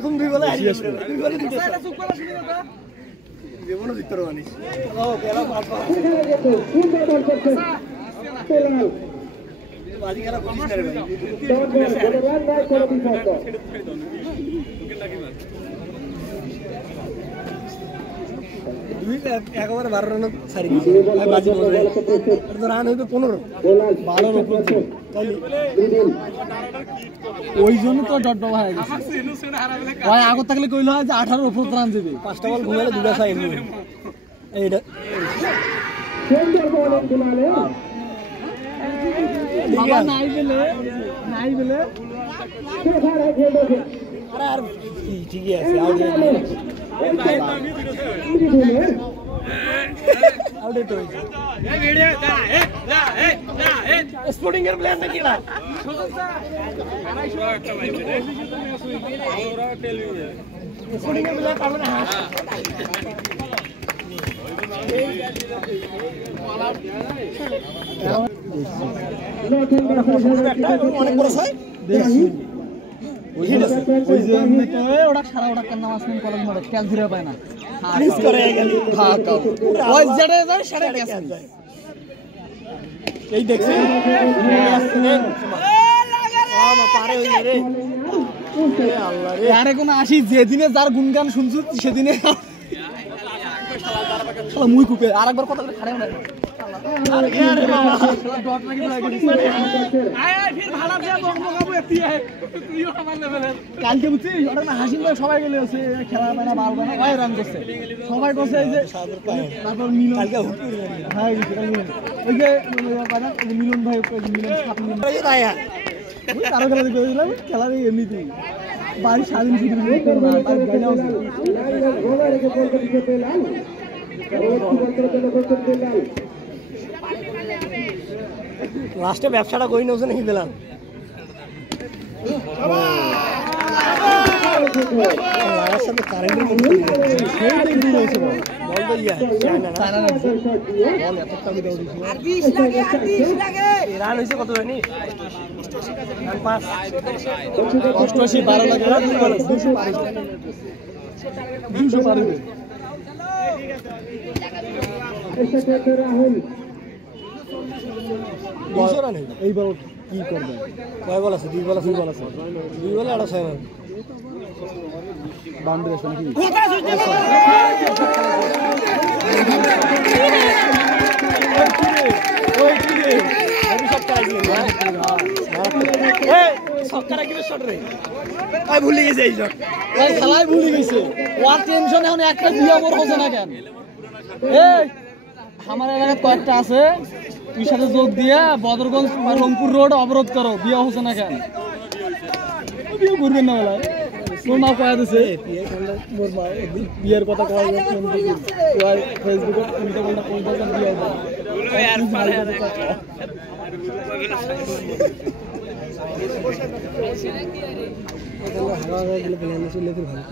প্রথম দুই বলে হারিয়ে গেছে দুই বলে দুটো এটা চুপ করা শুনি না জীবনও জিততে পারিস ও পেলা পাঁচ পাঁচ সুন্দর বল করছে পেলাল বাজি খেলা পুলিশ করে ভাই রান রান করে বিপদ দুই একবারে 12 রান ছাড়ি গেছে বাজি বলে এটা রান হইবে 15 12 উপর তাইলে ওই জন্য তো ডট বাবা হয়ে গেছে ভাই আগত থাকলে কইল হয় যে 18 উপর রান দিবে পাঁচটা বল ঘুমালে দুটা সাইড নিবে এইটা সুন্দর বল গুলালে বাবা নাই বলে আরে আর ঠিকই আছে আউট আউট তো এই ভিডিও যা স্পোর্টিং এর প্লেয়ার নাকি না স্পোর্টিং এর প্লেয়ার পাবে না অনেক বড় ছয় দেখি ওই যে ওটা সারা ওটা কেন নাম আসেন কলেজ মোড়ে ক্যাচ ধরে পায় না মিস করে গেল হ্যাঁ ওই জেডে যায় সারা ক্যাচ যায় এই দেখছি আমা পারে হই রে আল্লাহ রে আরে কোন আসি যেদিনে যার গুণগান শুনছু সেদিনে শালা মুই কুপে আরেকবার কথা বলে খাড়ে না আরে আরে বাবা ডট লাগি আয় আয় ফির ভাড়া দিয়া বকবকাবো এতি আয় তুইও আমার লেভেলের কালকে বুঝছিস ওটা না হাসিন ভাই সবাই গেলে আছে খেলা বানা বাল বানা ওই রান করছে সবাই করছে এই যে তারপর মিলন কালকে হুকুর হ্যাঁ ওই যে মিলন ভাই মিলন সাত মিলন এই দায়া ওই তার খেলা দেখে দিলাম খেলা এমনিতেই বাড়ি স্বাধীন শুধু করবে তার গাইলাও গোলা রেখে বল করতে পেলাম লাস্টে ব্যবসাটা কই নছে নাকি দিলাম লাগার সাথে কারেন্টের মধ্যে সেই দিন হয়েছে বল তো ইয়া চায়না না বল এতটা কি দাও দিছে আর 20 লাগে রান হইছে কত জানি রান 5 88 12 লাগে 200 পারে 200 পারে রাহুল এইবার কি করবে কয় বল আছে দুই বল আছে দুই বলে 8 6 রান বাউন্ডারি আছে নাকি ওই কি রে আমি সব কাজ দিলাম এই সক্কারা কি শট রে আই ভুলে গেছে এই শট এই খেলাই ভুলে গেছে ওয়ার টেনশন এখন একটা বিয়া বড় হচ্ছে না কেন এই আমার এলাকায় কয়েকটা আছে তুই সাথে যোগ দিয়ে বদরগঞ্জ রংপুর রোড অবরোধ করো বিয়া হচ্ছে না কেন বিয়ে করবেন না বেলায় তোর মা কয়া দিছে মোর মা বিয়ের কথা কয়া ফোন দিবি তুই ফেসবুকে উল্টা পাল্টা কোন কথা বিয়ে হবে আর পারে হাওয়া হয়ে গেলে প্ল্যান চলে তো ভালো